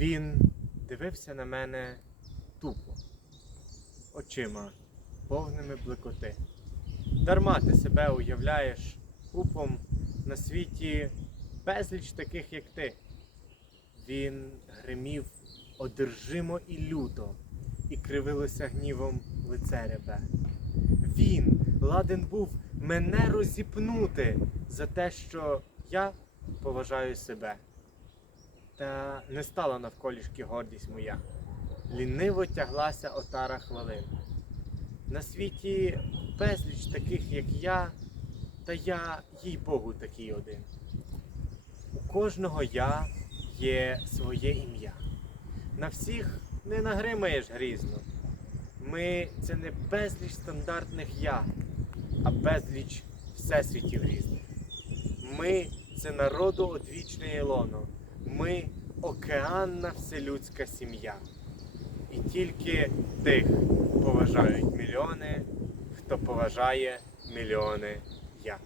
Він дивився на мене тупо, очима, повними блекоти. Дарма ти себе уявляєш пупом на світі безліч таких, як ти. Він гримів одержимо і люто, і кривилося гнівом лице ребе. Він ладен був мене розіпнути за те, що я поважаю себе. Та не стала навколішки гордість моя. Ліниво тяглася отара хвилин. На світі безліч таких, як я, та я, їй Богу, такий один. У кожного я є своє ім'я. На всіх не нагримаєш грізно. Ми це не безліч стандартних я, а безліч всесвітів різних. Ми це народу одвічне Ілоно. Ми океанна вселюдська сім'я. І тільки тих поважають мільйони, хто поважає мільйони я.